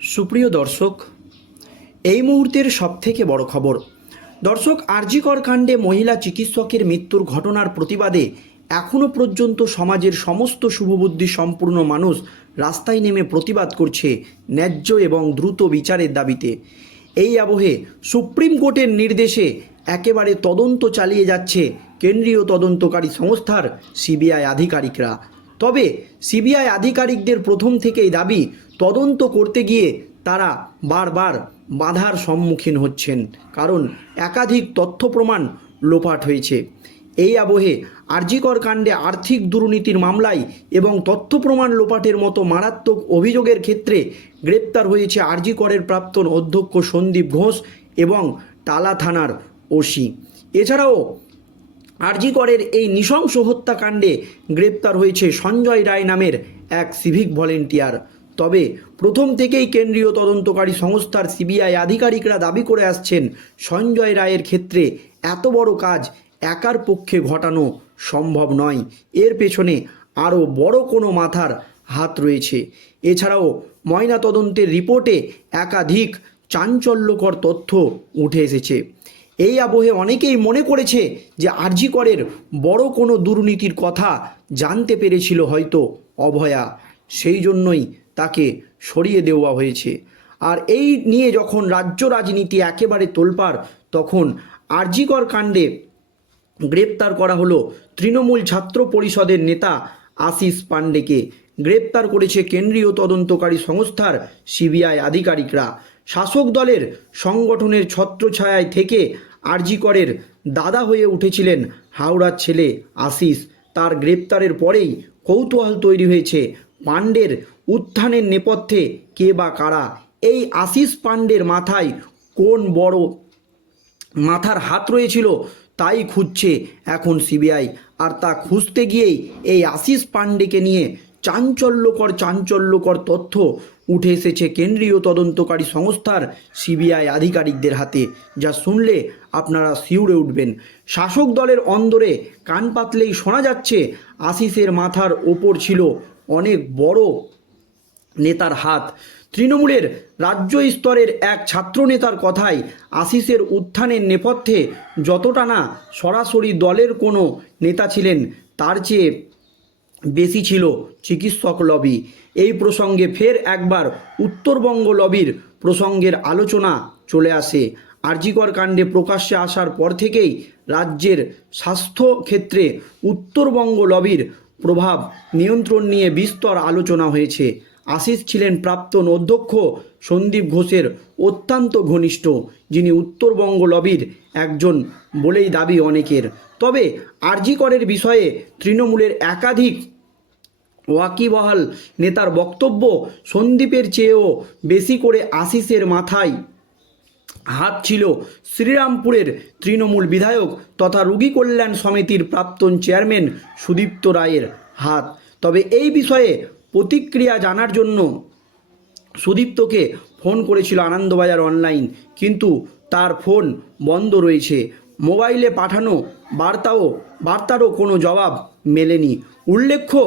সুপ্রিয় দর্শক, এই মুহূর্তের সবথেকে বড় খবর, দর্শক আরজিকর কাণ্ডে মহিলা চিকিৎসকের মৃত্যুর ঘটনার প্রতিবাদে এখনও পর্যন্ত সমাজের সমস্ত শুভবুদ্ধি সম্পূর্ণ মানুষ রাস্তায় নেমে প্রতিবাদ করছে ন্যায্য এবং দ্রুত বিচারের দাবিতে। এই আবহে সুপ্রিম কোর্টের নির্দেশে একেবারে তদন্ত চালিয়ে যাচ্ছে কেন্দ্রীয় তদন্তকারী সংস্থার সিবিআই আধিকারিকরা। তবে সিবিআই আধিকারিকদের প্রথম থেকেই দাবি তদন্ত করতে গিয়ে তারা বারবার বাধার সম্মুখীন হচ্ছেন, কারণ একাধিক তথ্য প্রমাণ লোপাট হয়েছে। এই আবহে আরজিকর কাণ্ডে আর্থিক দুর্নীতির মামলায় এবং তথ্য প্রমাণ লোপাটের মতো মারাত্মক অভিযোগের ক্ষেত্রে গ্রেপ্তার হয়েছে আরজিকরের প্রাক্তন অধ্যক্ষ সন্দীপ ঘোষ এবং টালা থানার ওসি। এছাড়াও আরজিকরের এই নৃশংস হত্যাকাণ্ডে গ্রেপ্তার হয়েছে সঞ্জয় রায় নামের এক সিভিক ভলেন্টিয়ার। তবে প্রথম থেকেই কেন্দ্রীয় তদন্তকারী সংস্থার সিবিআই আধিকারিকরা দাবি করে আসছেন, সঞ্জয় রায়ের ক্ষেত্রে এত বড় কাজ একার পক্ষে ঘটানো সম্ভব নয়। এর পেছনে আরও বড় কোনো মাথার হাত রয়েছে। এছাড়াও ময়নাতদন্তের রিপোর্টে একাধিক চাঞ্চল্যকর তথ্য উঠে এসেছে। এই আবহে অনেকেই মনে করেছে যে আরজি করের বড় কোনো দুর্নীতির কথা জানতে পেরেছিল হয়তো অভয়া। সেই জন্যই তাকে সরিয়ে দেওয়া হয়েছে। আর এই নিয়ে যখন রাজ্য রাজনীতি একেবারে তোলপাড়, তখন আরজিকর কাণ্ডে গ্রেপ্তার করা হলো তৃণমূল ছাত্র পরিষদের নেতা আশিস পাণ্ডেকে। গ্রেপ্তার করেছে কেন্দ্রীয় তদন্তকারী সংস্থার সিবিআই আধিকারিকরা। শাসক দলের সংগঠনের ছত্রছায়ায় থেকে আরজিকরের দাদা হয়ে উঠেছিলেন হাওড়ার ছেলে আশিস। তার গ্রেপ্তারের পরেই কৌতূহল তৈরি হয়েছে পাণ্ডের উত্থানের নেপথ্যে কে বা কারা? এই আশিস পাণ্ডের মাথায় কোন বড় মাথার হাত রয়েছিল তাই খুঁজছে এখন সিবিআই। আর তা খুঁজতে গিয়েই এই আশিস পাণ্ডেকে নিয়ে চাঞ্চল্যকর চাঞ্চল্যকর তথ্য উঠে এসেছে কেন্দ্রীয় তদন্তকারী সংস্থার সিবিআই আধিকারিকদের হাতে। যা শুনলে আপনারা শিউরে উঠবেন। শাসক দলের অন্দরে কান পাতলেই শোনা যাচ্ছে, আশিসের মাথার ওপর ছিল অনেক বড় নেতার হাত। তৃণমূলের রাজ্য স্তরের এক ছাত্রনেতার কথায় আশিসের উত্থানের নেপথ্যে যতটা না সরাসরি দলের কোনো নেতা ছিলেন, তার চেয়ে বেশি ছিল চিকিৎসক লবি। এই প্রসঙ্গে ফের একবার উত্তরবঙ্গ লবির প্রসঙ্গের আলোচনা চলে আসে। আরজিকর কাণ্ডে প্রকাশ্যে আসার পর থেকেই রাজ্যের স্বাস্থ্য ক্ষেত্রে উত্তরবঙ্গ লবির প্রভাব নিয়ন্ত্রণ নিয়ে বিস্তর আলোচনা হয়েছে। আশিস ছিলেন প্রাক্তন অধ্যক্ষ সন্দীপ ঘোষের অত্যন্ত ঘনিষ্ঠ, যিনি উত্তরবঙ্গ লবির একজন বলেই দাবি অনেকের। তবে আরজিকরের বিষয়ে তৃণমূলের একাধিক ওয়াকিবহাল নেতার বক্তব্য সন্দীপের চেয়েও বেশি করে আশিসের মাথায়। হাত ছিল শ্রীরামপুরের তৃণমূল বিধায়ক তথা রুগী কল্যাণ সমিতির প্রাক্তন চেয়ারম্যান সুদীপ্ত রায়ের হাত। তবে এই বিষয়ে প্রতিক্রিয়া জানার জন্য সুদীপ্তকে ফোন করেছিল আনন্দবাজার অনলাইন, কিন্তু তার ফোন বন্ধ রয়েছে। মোবাইলে পাঠানো বার্তাও, বার্তারও কোনো জবাব মেলেনি। উল্লেখ্য,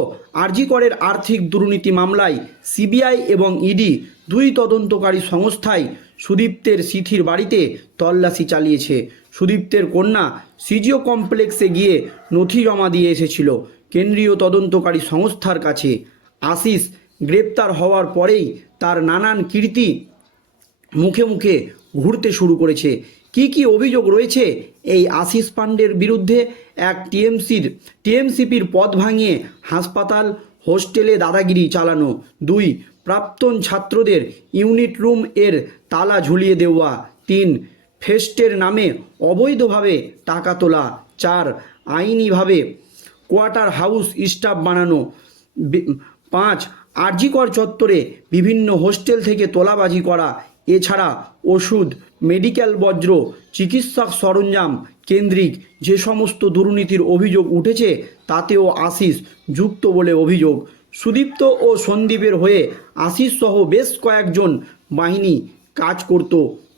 আরজিকরের আর্থিক দুর্নীতি মামলায় সিবিআই এবং ইডি দুই তদন্তকারী সংস্থায় সুদীপ্তের সিথির বাড়িতে তল্লাশি চালিয়েছে। সুদীপ্তের কন্যা সিজিও কমপ্লেক্সে গিয়ে নথি জমা দিয়ে এসেছিল। কেন্দ্রীয় তদন্তকারী সংস্থার কাছে। আশিস গ্রেপ্তার হওয়ার পরেই তার নানান কীর্তি মুখে মুখে ঘুরতে শুরু করেছে। কি কি অভিযোগ রয়েছে এই আশিস পাণ্ডের বিরুদ্ধে? এক টিএমসির, টিএমসিপির পদ ভাঙিয়ে হাসপাতাল, হোস্টেলে দাদাগিরি চালানো। দুই প্রাক্তন ছাত্রদের ইউনিট রুম এর তালা ঝুলিয়ে দেওয়া। তিন, ফেস্টের নামে অবৈধভাবে টাকা তোলা। চার, আইনিভাবে কোয়ার্টার হাউস স্টাফ বানানো। পাঁচ, আরজিকর চত্বরে বিভিন্ন হোস্টেল থেকে তোলাবাজি করা। এছাড়া ওষুধ মেডিকেল বজ্র চিকিৎসক সরঞ্জাম কেন্দ্রিক যে সমস্ত দুর্নীতির অভিযোগ উঠেছে, তাতেও আশিস যুক্ত বলে অভিযোগ। সুদীপ্ত ও সন্দীপের হয়ে আশিস সহ বেশ কয়েকজন বাহিনী কাজ করত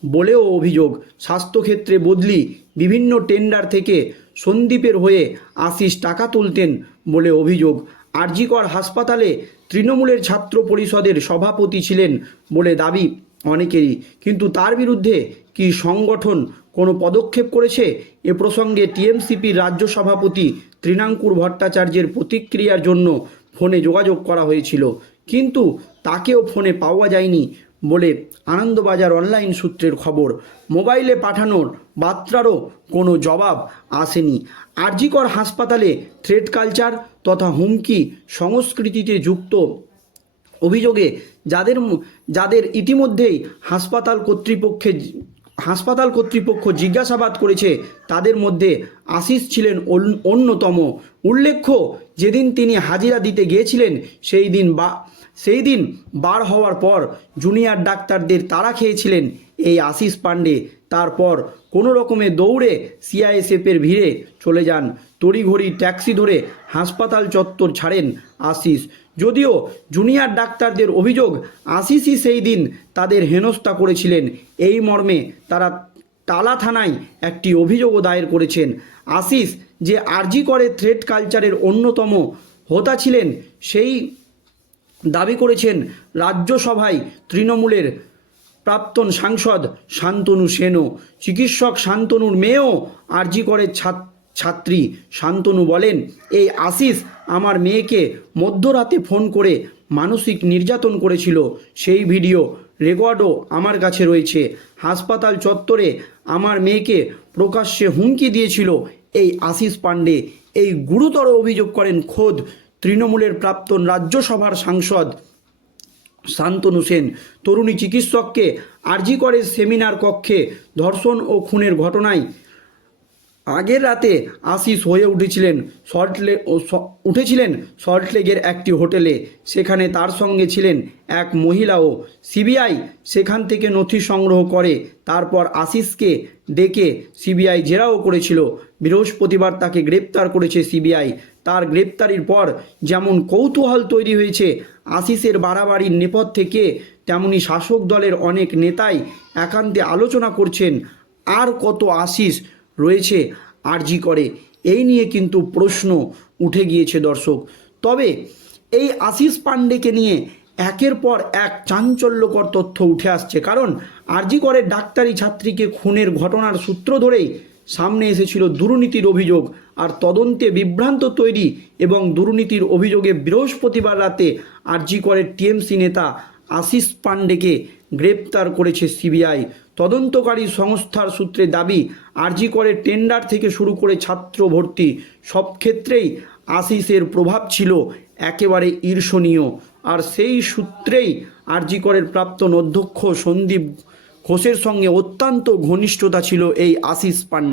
বলেও অভিযোগ। স্বাস্থ্যক্ষেত্রে বদলি বিভিন্ন টেন্ডার থেকে সন্দীপের হয়ে আশিস টাকা তুলতেন বলে অভিযোগ। আরজিকর হাসপাতালে তৃণমূলের ছাত্র পরিষদের সভাপতি ছিলেন বলে দাবি অনেকেরই। কিন্তু তার বিরুদ্ধে কি সংগঠন কোনো পদক্ষেপ করেছে? এ প্রসঙ্গে টিএমসিপির রাজ্য সভাপতি তৃণাঙ্কুর ভট্টাচার্যের প্রতিক্রিয়ার জন্য ফোনে যোগাযোগ করা হয়েছিল। কিন্তু তাকেও ফোনে পাওয়া যায়নি বলে আনন্দবাজার অনলাইন সূত্রের খবর। মোবাইলে পাঠানোর বার্তারও কোনো জবাব আসেনি। আরজিকর হাসপাতালে থ্রেড কালচার তথা হুমকি সংস্কৃতিতে যুক্ত অভিযোগে যাদের যাদের ইতিমধ্যেই হাসপাতাল কর্তৃপক্ষে হাসপাতাল কর্তৃপক্ষ জিজ্ঞাসাবাদ করেছে, তাদের মধ্যে আশিস ছিলেন অন্যতম। উল্লেখ্য, যেদিন তিনি হাজিরা দিতে গিয়েছিলেন, সেই দিন বা, সেই দিন বার হওয়ার পর জুনিয়র ডাক্তারদের তাড়া খেয়েছিলেন এই আশিস পাণ্ডে। তারপর কোনো রকমে দৌড়ে সিআইএসএফের ভিড়ে চলে যান। তড়িঘড়ি ট্যাক্সি ধরে হাসপাতাল চত্বর ছাড়েন আশিস। যদিও জুনিয়র ডাক্তারদের অভিযোগ, আশিসই সেই দিন তাদের হেনস্থা করেছিলেন। এই মর্মে তারা টালা থানায় একটি অভিযোগও দায়ের করেছেন। আশিস যে আরজি করে থ্রেড কালচারের অন্যতম হোতা ছিলেন, সেই দাবি করেছেন রাজ্যসভায় তৃণমূলের প্রাক্তন সাংসদ শান্তনু সেনও। চিকিৎসক শান্তনুর মেয়েও আরজি করে ছাত্রী শান্তনু বলেন, এই আশিস আমার মেয়েকে মধ্যরাতে ফোন করে মানসিক নির্যাতন করেছিল। সেই ভিডিও রেকর্ডও আমার কাছে রয়েছে। হাসপাতাল চত্বরে আমার মেয়েকে প্রকাশ্যে হুমকি দিয়েছিল এই আশিস পাণ্ডে। এই গুরুতর অভিযোগ করেন খোদ তৃণমূলের প্রাক্তন রাজ্যসভার সাংসদ শান্তনু সেন। তরুণী চিকিৎসককে আরজি করে সেমিনার কক্ষে ধর্ষণ ও খুনের ঘটনায় আগের রাতে আশিস হয়ে উঠেছিলেন সল্টলে উঠেছিলেন সল্টলেগের একটি হোটেলে। সেখানে তার সঙ্গে ছিলেন এক মহিলাও। সিবিআই সেখান থেকে নথি সংগ্রহ করে, তারপর আশিসকে ডেকে সিবিআই জেরাও করেছিল। বৃহস্পতিবার তাকে গ্রেপ্তার করেছে সিবিআই। তার গ্রেপ্তারির পর যেমন কৌতূহল তৈরি হয়েছে, আশিসের বাড়াবাড়ির নেপথ্যে থেকে তেমনি শাসক দলের অনেক নেতাই একান্তে আলোচনা করছেন, আর কত আশিস রয়েছে আরজি করে। এই নিয়ে কিন্তু প্রশ্ন উঠে গিয়েছে দর্শক। তবে এই আশিস পাণ্ডেকে নিয়ে একের পর এক চাঞ্চল্যকর তথ্য উঠে আসছে। কারণ আরজি করে ডাক্তারি ছাত্রীকে খুনের ঘটনার সূত্র ধরেই সামনে এসেছিল দুর্নীতির অভিযোগ আর তদন্তে বিভ্রান্ত তৈরি এবং দুর্নীতির অভিযোগে বৃহস্পতিবার রাতে আরজি করে টিএমসি নেতা আশিস পাণ্ডেকে গ্রেপ্তার করেছে সিবিআই। তদন্তকারী সংস্থার সূত্রে দাবি, আরজি করে টেন্ডার থেকে শুরু করে ছাত্র ভর্তি সব ক্ষেত্রেই আশিসের প্রভাব ছিল একেবারে ঈর্ষণীয়। আর সেই সূত্রেই আরজি করের প্রাপ্তন অধ্যক্ষ সন্দীপ ঘোষের সঙ্গে অত্যন্ত ঘনিষ্ঠতা ছিল এই আশিস পাণ্ডে